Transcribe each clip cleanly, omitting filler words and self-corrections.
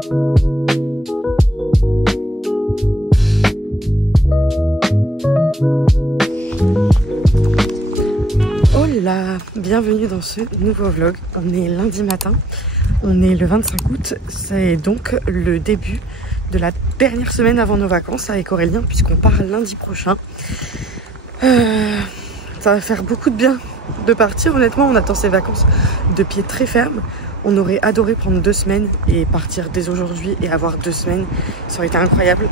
Hola, bienvenue dans ce nouveau vlog. On est lundi matin, on est le 25 août, c'est donc le début de la dernière semaine avant nos vacances avec Aurélien puisqu'on part lundi prochain. Ça va faire beaucoup de bien de partir, honnêtement on attend ces vacances de pied très ferme. On aurait adoré prendre 2 semaines et partir dès aujourd'hui et avoir 2 semaines, ça aurait été incroyable.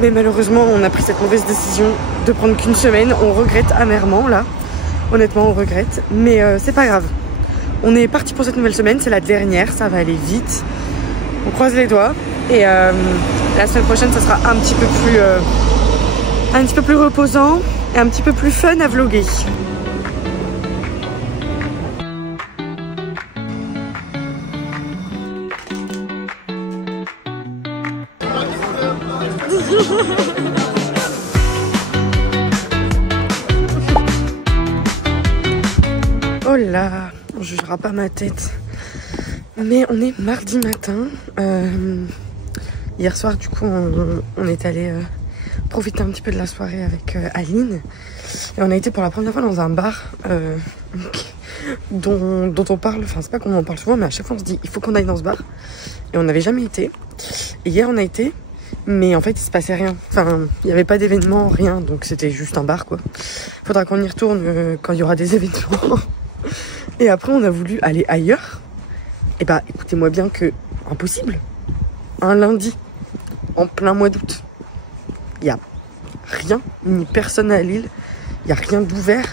Mais malheureusement on a pris cette mauvaise décision de prendre qu'une semaine, on regrette amèrement là. Honnêtement on regrette, mais c'est pas grave. On est parti pour cette nouvelle semaine, c'est la dernière, ça va aller vite. On croise les doigts et la semaine prochaine ça sera un petit peu plus reposant et un petit peu plus fun à vlogger. Oh là, on jugera pas ma tête. Mais on est mardi matin. Hier soir, du coup, on est allé profiter un petit peu de la soirée avec Aline. Et on a été pour la première fois dans un bar dont on parle. Enfin, c'est pas qu'on en parle souvent, mais à chaque fois on se dit il faut qu'on aille dans ce bar. Et on n'avait jamais été. Et hier, on a été. Mais en fait, il se passait rien. Enfin, il n'y avait pas d'événement, rien. Donc c'était juste un bar, quoi. Faudra qu'on y retourne quand il y aura des événements. Et après on a voulu aller ailleurs. Et bah écoutez-moi bien que impossible. Un lundi en plein mois d'août, il n'y a rien, ni personne à Lille. Il n'y a rien d'ouvert.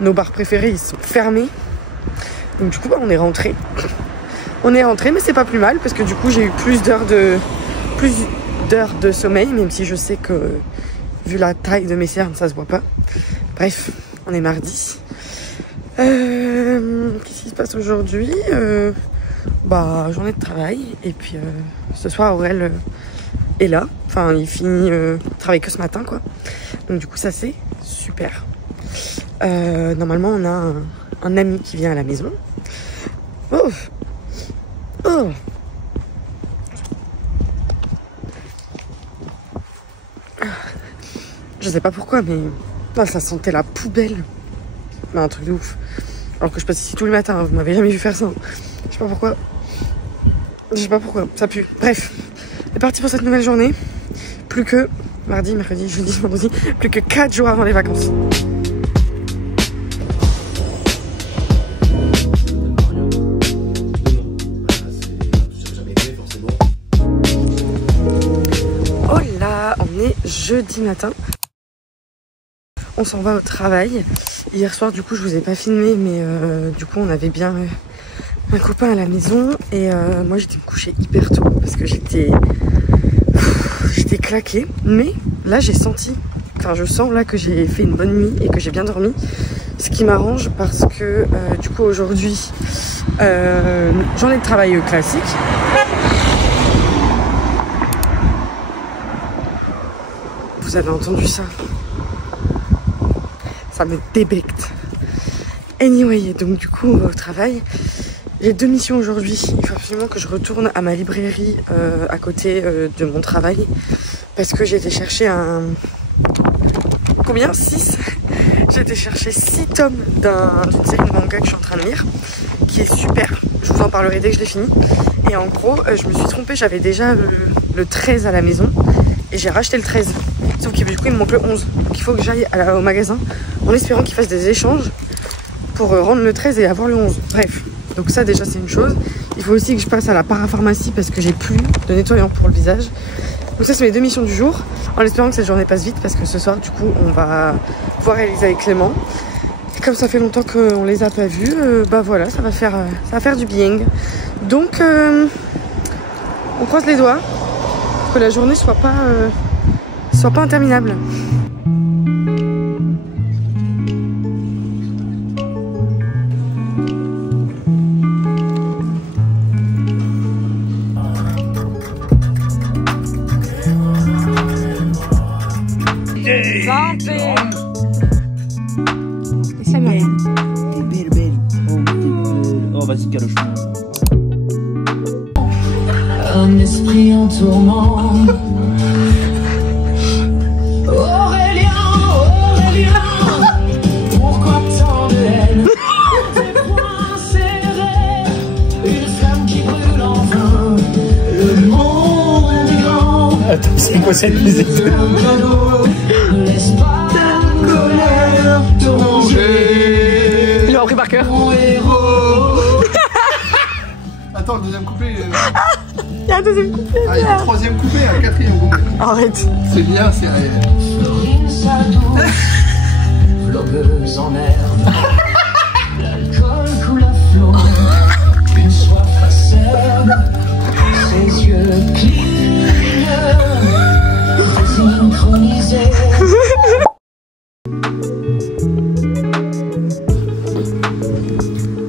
Nos bars préférés ils sont fermés. Donc du coup bah, on est rentré. On est rentré mais c'est pas plus mal parce que du coup j'ai eu plus d'heures de sommeil, même si je sais que vu la taille de mes cernes ça se voit pas. Bref, on est mardi. Qu'est-ce qui se passe aujourd'hui? Bah journée de travail et puis ce soir Aurel est là, enfin il finit travail que ce matin quoi, donc du coup ça c'est super. Normalement on a un ami qui vient à la maison. Oh. Je sais pas pourquoi mais là, ça sentait la poubelle. Mais un truc de ouf. Alors que je passe ici tous les matins, vous m'avez jamais vu faire ça. Je sais pas pourquoi. Ça pue. Bref, c'est parti pour cette nouvelle journée. Plus que mardi, mercredi, jeudi, vendredi. Plus que 4 jours avant les vacances. Oh là, on est jeudi matin. On s'en va au travail. Hier soir, du coup, je vous ai pas filmé, mais du coup, on avait bien un copain à la maison. Et moi, j'étais me coucher hyper tôt parce que j'étais claquée. Mais là, j'ai senti, enfin, je sens là que j'ai fait une bonne nuit et que j'ai bien dormi. Ce qui m'arrange parce que du coup, aujourd'hui, journée de travail classique. Vous avez entendu ça? Ça me débecte. Anyway, donc du coup on va au travail. J'ai 2 missions aujourd'hui. Il faut absolument que je retourne à ma librairie à côté de mon travail. Parce que j'ai été chercher Combien? 6. J'ai été chercher 6 tomes d'une série de manga que je suis en train de lire. Qui est super. Je vous en parlerai dès que je l'ai fini. Et en gros, je me suis trompée. J'avais déjà le 13 à la maison. Et j'ai racheté le 13. Sauf que du coup il me manque le 11. Donc il faut que j'aille au magasin en espérant qu'ils fassent des échanges pour rendre le 13 et avoir le 11. Bref, donc ça déjà c'est une chose. Il faut aussi que je passe à la parapharmacie parce que j'ai plus de nettoyant pour le visage. Donc ça c'est mes 2 missions du jour. En espérant que cette journée passe vite parce que ce soir du coup on va voir Elisa et Clément. Et comme ça fait longtemps qu'on les a pas vus, bah voilà, ça va faire du bien. Donc on croise les doigts pour que la journée soit pas interminable. Oh, vas-y, cale-le. un esprit en tourment. Aurélien, pourquoi tant de haine? Tes poings serrés, une flamme qui brûle en vain. Le monde est grand. Attends, c'est quoi cette musique? Ne laisse pas ta colère te manger. Il a repris par cœur. Mon héros. Attends, le deuxième couplet. Il y a un deuxième couplet. Ah, il y a un troisième couplet, un quatrième couplet. Arrête. C'est bien, c'est. Florine sa douce, vlogueuse en herbe. L'alcool coule à flot, une soif acerbe. Ses yeux clignent, désynchronisés.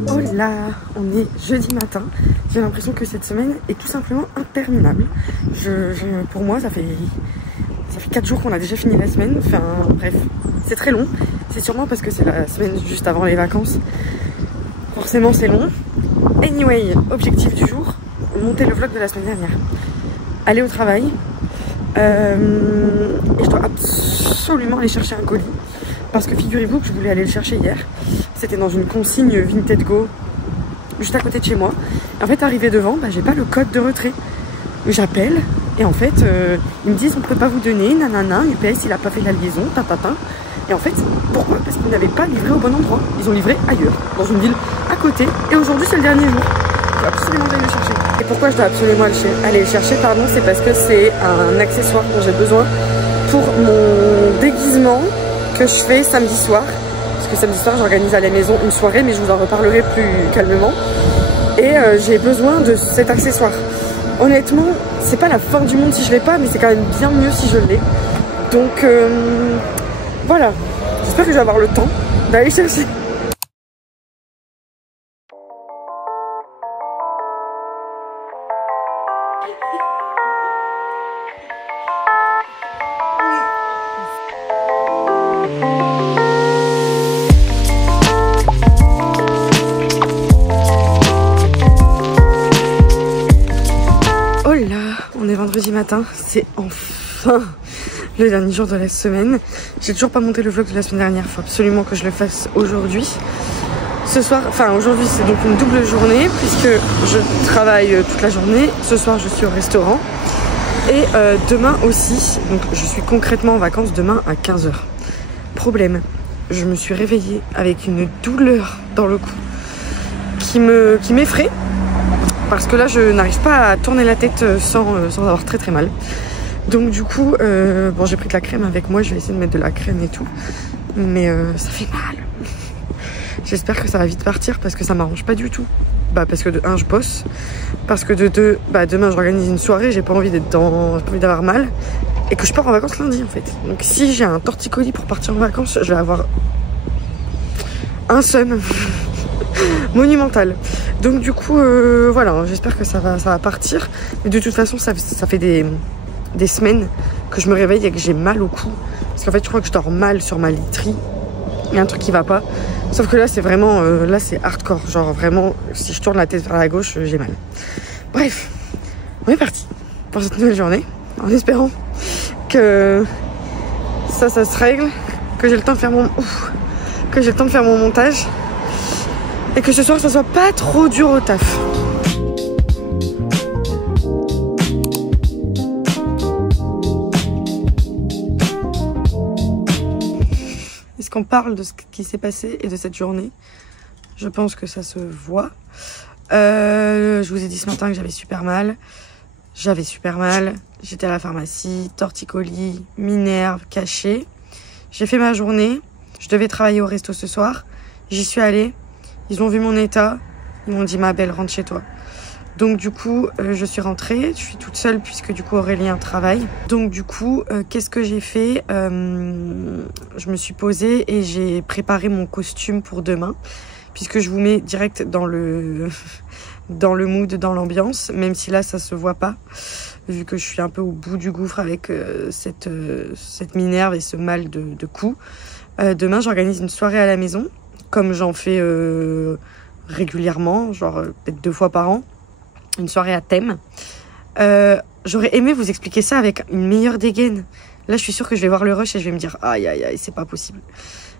Oh là, on est jeudi matin. J'ai l'impression que cette semaine est tout simplement interminable. Pour moi, ça fait 4 jours qu'on a déjà fini la semaine. Enfin, bref, c'est très long. C'est sûrement parce que c'est la semaine juste avant les vacances. Forcément, c'est long. Anyway, objectif du jour, monter le vlog de la semaine dernière. Aller au travail. Et je dois absolument aller chercher un colis. Parce que figurez-vous que je voulais aller le chercher hier. C'était dans une consigne Vinted Go, juste à côté de chez moi. Et en fait, arrivé devant, bah, j'ai pas le code de retrait. J'appelle et en fait, ils me disent on peut pas vous donner, nanana, UPS il a pas fait la liaison, tatata. Et en fait, pourquoi? Parce qu'ils n'avaient pas livré au bon endroit. Ils ont livré ailleurs, dans une ville à côté. Et aujourd'hui, c'est le dernier jour. Je dois absolument aller le chercher. Et pourquoi je dois absolument aller le chercher, pardon, c'est parce que c'est un accessoire dont j'ai besoin pour mon déguisement que je fais samedi soir. Parce que samedi soir, j'organise à la maison une soirée, mais je vous en reparlerai plus calmement. Et j'ai besoin de cet accessoire. Honnêtement, c'est pas la fin du monde si je l'ai pas, mais c'est quand même bien mieux si je l'ai. Donc voilà, j'espère que je vais avoir le temps d'aller chercher. Oh là, on est vendredi matin, c'est enfin le dernier jour de la semaine. J'ai toujours pas monté le vlog de la semaine dernière, il faut absolument que je le fasse aujourd'hui. Ce soir, enfin aujourd'hui c'est donc une double journée puisque je travaille toute la journée. Ce soir je suis au restaurant et demain aussi, donc je suis concrètement en vacances demain à 15 h. Problème, je me suis réveillée avec une douleur dans le cou qui m'effraie. Parce que là, je n'arrive pas à tourner la tête sans avoir très très mal. Donc du coup, bon, j'ai pris de la crème avec moi. Je vais essayer de mettre de la crème et tout. Mais ça fait mal. J'espère que ça va vite partir parce que ça m'arrange pas du tout. Bah parce que de 1, je bosse. Parce que de 2, bah demain, j'organise une soirée. J'ai pas envie d'avoir mal. Et que je pars en vacances lundi en fait. Donc si j'ai un torticolis pour partir en vacances, je vais avoir un seum monumental. Donc du coup voilà, j'espère que ça va partir. Mais de toute façon ça fait des semaines que je me réveille et que j'ai mal au cou. Parce qu'en fait je crois que je dors mal sur ma literie. Il y a un truc qui va pas. Sauf que là c'est vraiment là c'est hardcore. Genre vraiment si je tourne la tête vers la gauche j'ai mal. Bref, on est parti pour cette nouvelle journée. En espérant que ça se règle. Que j'ai le temps de faire mon montage. Et que ce soir ça soit pas trop dur au taf. Est-ce qu'on parle de ce qui s'est passé et de cette journée? Je pense que ça se voit. Je vous ai dit ce matin que j'avais super mal. J'étais à la pharmacie, torticolis, minerve, cachet. J'ai fait ma journée. Je devais travailler au resto ce soir. J'y suis allée. Ils ont vu mon état, ils m'ont dit ma belle rentre chez toi. Donc du coup je suis rentrée, je suis toute seule puisque du coup Aurélien travaille. Donc du coup qu'est-ce que j'ai fait? Je me suis posée et j'ai préparé mon costume pour demain. Puisque je vous mets direct dans le mood, dans l'ambiance. Même si là ça se voit pas. Vu que je suis un peu au bout du gouffre avec cette minerve et ce mal de cou. Demain j'organise une soirée à la maison. Comme j'en fais régulièrement, genre peut-être 2 fois par an, une soirée à thème. J'aurais aimé vous expliquer ça avec une meilleure dégaine. Là, je suis sûre que je vais voir le rush et je vais me dire aïe aïe aïe, c'est pas possible.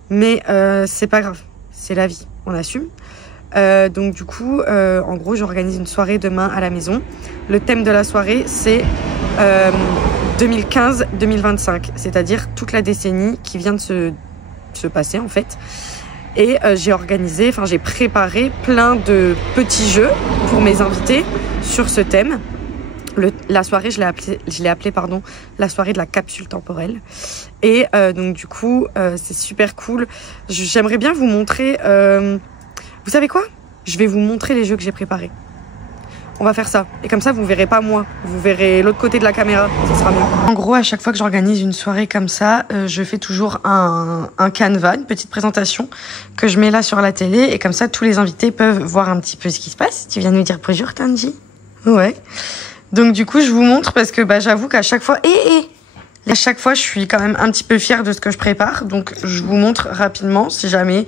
Mais c'est pas grave, c'est la vie, on assume. Donc du coup, en gros, j'organise une soirée demain à la maison. Le thème de la soirée, c'est 2015-2025, c'est-à-dire toute la décennie qui vient de se passer en fait. Et j'ai préparé plein de petits jeux pour mes invités sur ce thème. La soirée, je l'ai appelée la soirée de la capsule temporelle. Et donc du coup, c'est super cool. J'aimerais bien vous montrer... vous savez quoi? Je vais vous montrer les jeux que j'ai préparés. On va faire ça. Et comme ça, vous verrez pas moi. Vous verrez l'autre côté de la caméra. Ça sera mieux. En gros, à chaque fois que j'organise une soirée comme ça, je fais toujours un canevas, une petite présentation que je mets là sur la télé. Et comme ça, tous les invités peuvent voir un petit peu ce qui se passe. Tu viens nous dire bonjour, Tanji? Ouais. Donc du coup, je vous montre parce que j'avoue qu'à chaque fois... À chaque fois, je suis quand même un petit peu fière de ce que je prépare. Donc, je vous montre rapidement si jamais...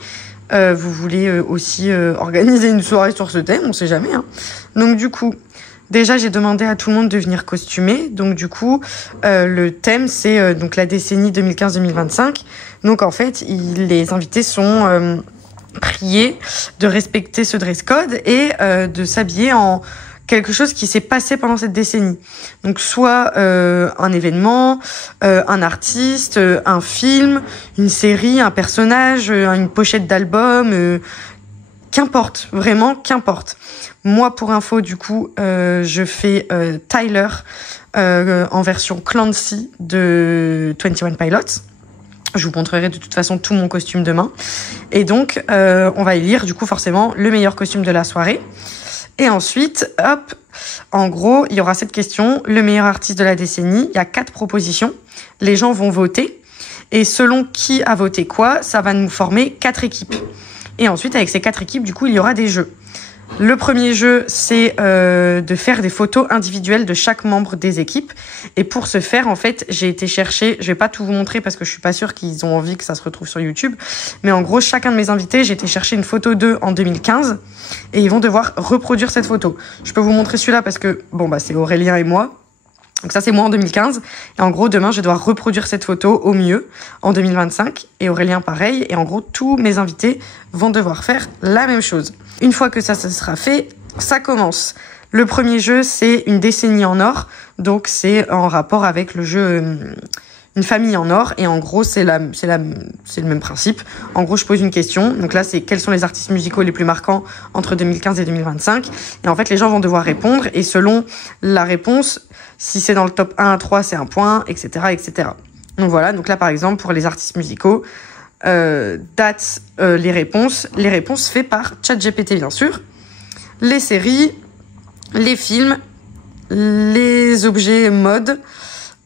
vous voulez aussi organiser une soirée sur ce thème, on sait jamais. Hein. Donc du coup, déjà j'ai demandé à tout le monde de venir costumer. Donc du coup, le thème c'est donc la décennie 2015-2025. Donc en fait, les invités sont priés de respecter ce dress code et de s'habiller en quelque chose qui s'est passé pendant cette décennie. Donc soit un événement, un artiste, un film, une série, un personnage, une pochette d'album, qu'importe, vraiment qu'importe. Moi, pour info, du coup, je fais Tyler en version Clancy de 21 Pilots. Je vous montrerai de toute façon tout mon costume demain. Et donc, on va élire du coup forcément le meilleur costume de la soirée. Et ensuite, hop, en gros, il y aura cette question, le meilleur artiste de la décennie. Il y a 4 propositions. Les gens vont voter. Et selon qui a voté quoi, ça va nous former 4 équipes. Et ensuite, avec ces 4 équipes, du coup, il y aura des jeux. Le premier jeu, c'est de faire des photos individuelles de chaque membre des équipes. Et pour ce faire, en fait, j'ai été chercher... Je vais pas tout vous montrer parce que je suis pas sûre qu'ils ont envie que ça se retrouve sur YouTube. Mais en gros, chacun de mes invités, j'ai été chercher une photo d'eux en 2015. Et ils vont devoir reproduire cette photo. Je peux vous montrer celui-là parce que, c'est Aurélien et moi. Donc ça, c'est moi en 2015. Et en gros, demain, je vais devoir reproduire cette photo au mieux en 2025. Et Aurélien, pareil. Et en gros, tous mes invités vont devoir faire la même chose. Une fois que ça sera fait, ça commence. Le premier jeu, c'est une décennie en or. Donc, c'est en rapport avec le jeu Une famille en or. Et en gros, c'est le même principe. En gros, je pose une question. Donc là, c'est quels sont les artistes musicaux les plus marquants entre 2015 et 2025. Et en fait, les gens vont devoir répondre. Et selon la réponse, si c'est dans le top 1 à 3, c'est un point, etc., etc. Donc voilà. Donc là, par exemple, pour les artistes musicaux, dates, les réponses faites par ChatGPT, bien sûr. Les séries, les films, les objets mode,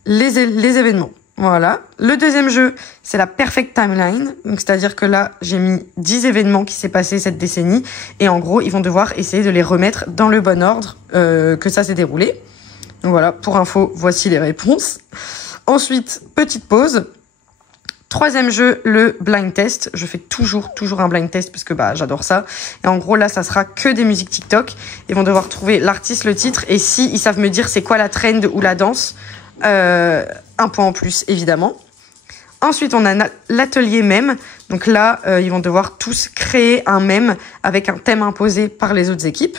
les événements. Voilà. Le deuxième jeu, c'est la Perfect Timeline. Donc, c'est-à-dire que là, j'ai mis 10 événements qui s'est passé cette décennie. Et en gros, ils vont devoir essayer de les remettre dans le bon ordre que ça s'est déroulé. Donc voilà, pour info, voici les réponses. Ensuite, petite pause. Troisième jeu, le blind test. Je fais toujours un blind test parce que j'adore ça. Et en gros, là, ça sera que des musiques TikTok. Ils vont devoir trouver l'artiste, le titre. Et si ils savent me dire c'est quoi la trend ou la danse, un point en plus, évidemment. Ensuite, on a l'atelier mème. Donc là, ils vont devoir tous créer un mème avec un thème imposé par les autres équipes.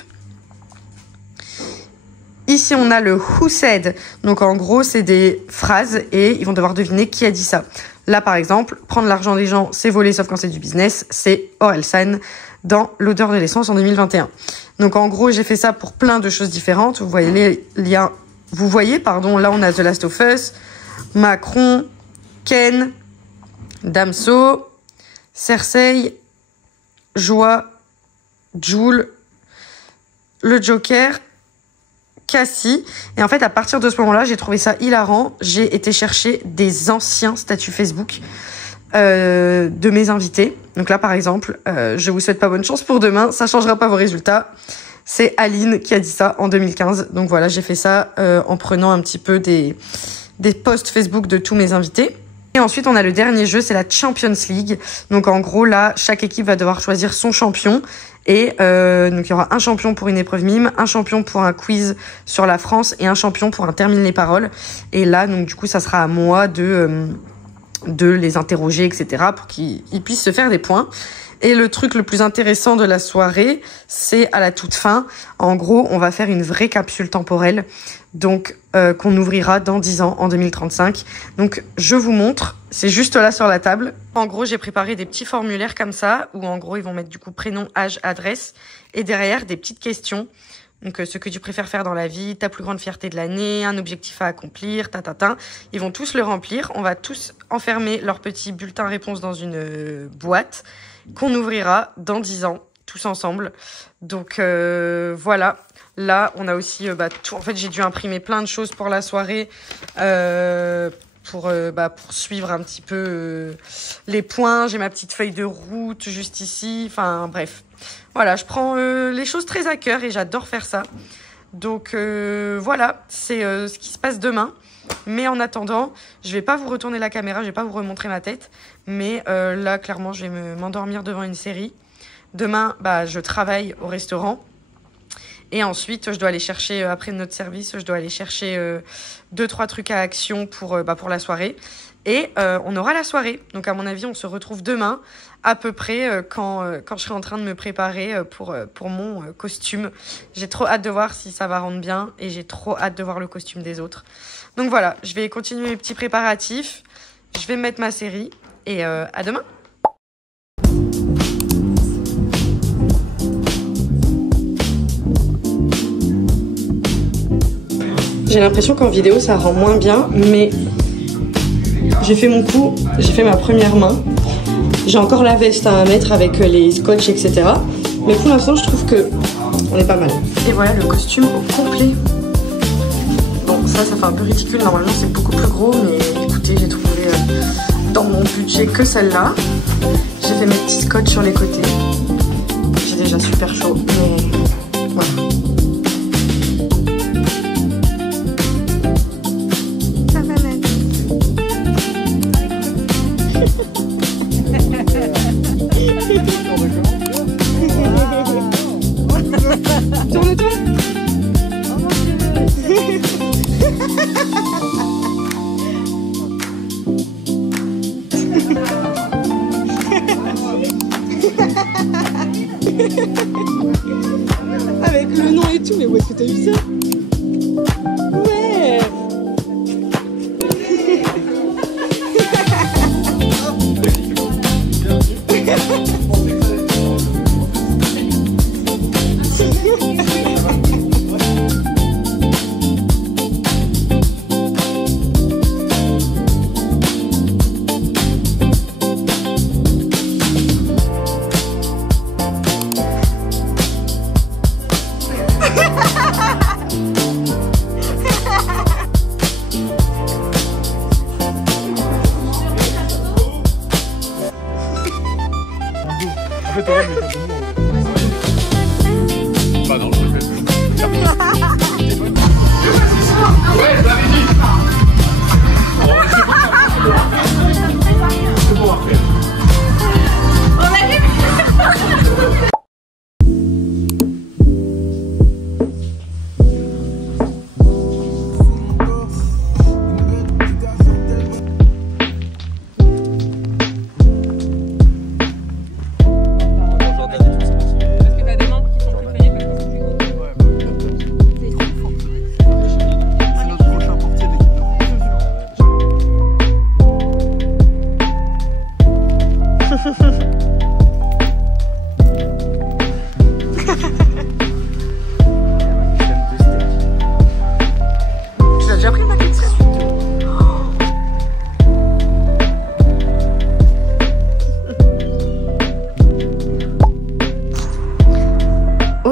Ici, on a le Who Said. Donc, en gros, c'est des phrases et ils vont devoir deviner qui a dit ça. Là, par exemple, prendre l'argent des gens, c'est voler sauf quand c'est du business. C'est Orelsan dans L'odeur de l'essence en 2021. Donc, en gros, j'ai fait ça pour plein de choses différentes. Vous voyez les liens. Vous voyez, pardon, là, on a The Last of Us, Macron, Ken, Damso, Cersei, Joie, Jul, le Joker, Cassie. Et en fait, à partir de ce moment-là, j'ai trouvé ça hilarant. J'ai été chercher des anciens statuts Facebook de mes invités. Donc là, par exemple, je vous souhaite pas bonne chance pour demain. Ça changera pas vos résultats. C'est Aline qui a dit ça en 2015. Donc voilà, j'ai fait ça en prenant un petit peu des posts Facebook de tous mes invités. Et ensuite, on a le dernier jeu, c'est la Champions League. Donc en gros, là, chaque équipe va devoir choisir son champion. Et donc il y aura un champion pour une épreuve mime, un champion pour un quiz sur la France et un champion pour un termine les paroles. Et là, donc du coup, ça sera à moi de les interroger, etc. pour qu'ils puissent se faire des points. Et le truc le plus intéressant de la soirée, c'est à la toute fin. En gros, on va faire une vraie capsule temporelle, donc qu'on ouvrira dans 10 ans, en 2035. Donc, je vous montre, c'est juste là sur la table. En gros, j'ai préparé des petits formulaires comme ça, où en gros, ils vont mettre du coup prénom, âge, adresse, et derrière, des petites questions. Donc, ce que tu préfères faire dans la vie, ta plus grande fierté de l'année, un objectif à accomplir, Ils vont tous le remplir. On va tous enfermer leur petit bulletin réponse dans une boîte qu'on ouvrira dans 10 ans, tous ensemble. Donc, voilà. Là, on a aussi tout. En fait, j'ai dû imprimer plein de choses pour la soirée pour suivre un petit peu les points. J'ai ma petite feuille de route juste ici. Enfin, bref. Voilà, je prends les choses très à cœur et j'adore faire ça. Donc, voilà, c'est ce qui se passe demain. Mais en attendant, je vais pas vous retourner la caméra, je vais pas vous remontrer ma tête. Mais là, clairement, je vais m'endormir devant une série. Demain, je travaille au restaurant. Et ensuite, je dois aller chercher, après notre service, je dois aller chercher 2-3 trucs à action pour la soirée. Et on aura la soirée. Donc, à mon avis, on se retrouve demain, à peu près, quand je serai en train de me préparer pour mon costume. J'ai trop hâte de voir si ça va rendre bien. Et j'ai trop hâte de voir le costume des autres. Donc, voilà, je vais continuer mes petits préparatifs. Je vais mettre ma série. Et à demain. J'ai l'impression qu'en vidéo ça rend moins bien, mais j'ai fait mon coup, j'ai fait ma première main. J'ai encore la veste à mettre avec les scotch, etc. Mais pour l'instant, je trouve que on est pas mal. Et voilà le costume au complet. Bon, ça fait un peu ridicule. Normalement, c'est beaucoup plus gros, mais écoutez, j'ai trouvé dans mon budget que celle-là. J'ai fait mes petits scotch sur les côtés. J'ai déjà super chaud, mais voilà. Tourne-toi. Avec le nom et tout, mais où est-ce que t'as eu ça? Ouais. Bah non, je le fais. Ouais, je l'avais dit. C'est bon après.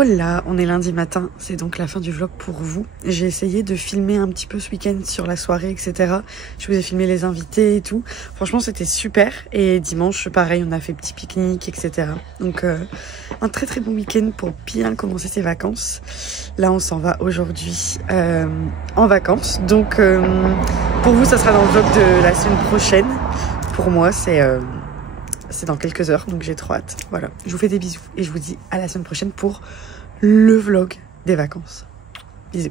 Là, on est lundi matin, c'est donc la fin du vlog pour vous. J'ai essayé de filmer un petit peu ce week-end sur la soirée, etc. Je vous ai filmé les invités et tout. Franchement, c'était super. Et dimanche, pareil, on a fait petit pique-nique, etc. Donc, un très très bon week-end pour bien commencer ses vacances. Là, on s'en va aujourd'hui en vacances. Donc, pour vous, ça sera dans le vlog de la semaine prochaine. Pour moi, c'est c'est dans quelques heures, donc j'ai trop hâte. Voilà, je vous fais des bisous et je vous dis à la semaine prochaine pour le vlog des vacances. Bisous.